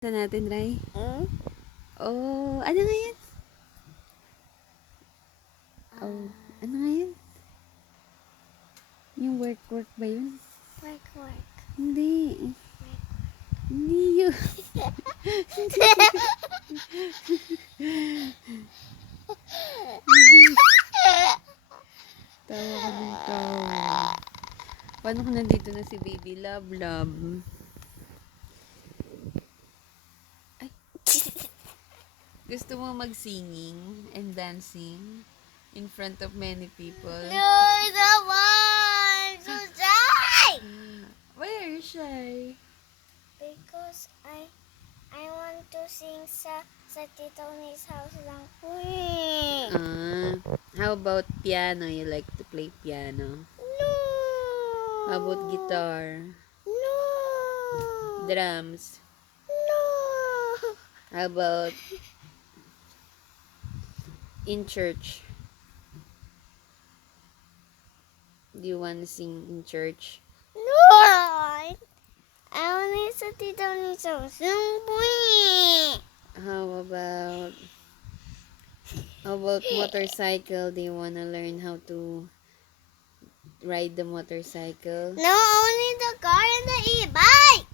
Sa natin, Ray? Hmm? Oh, ano nga yan? Oh, ano nga yan? Yung work ba yun? Work. Hindi. Hindi yun. Hindi. Tawa ka ng tawa. Paano kung nandito na si Baby Love? Ay, gusto mo mag-singing and dancing in front of many people? No, the one! So shy! Why are you shy? Because I want to sing sa Tito Ni's house lang po eh. How about piano? You like to play piano? No! How about guitar? No! Drums? No! How about in church? Do you want to sing in church? No! I only sa Tito Ni's house lang po eh. How about motorcycle? Do you want to learn how to ride the motorcycle? No, only the car and the e-bike.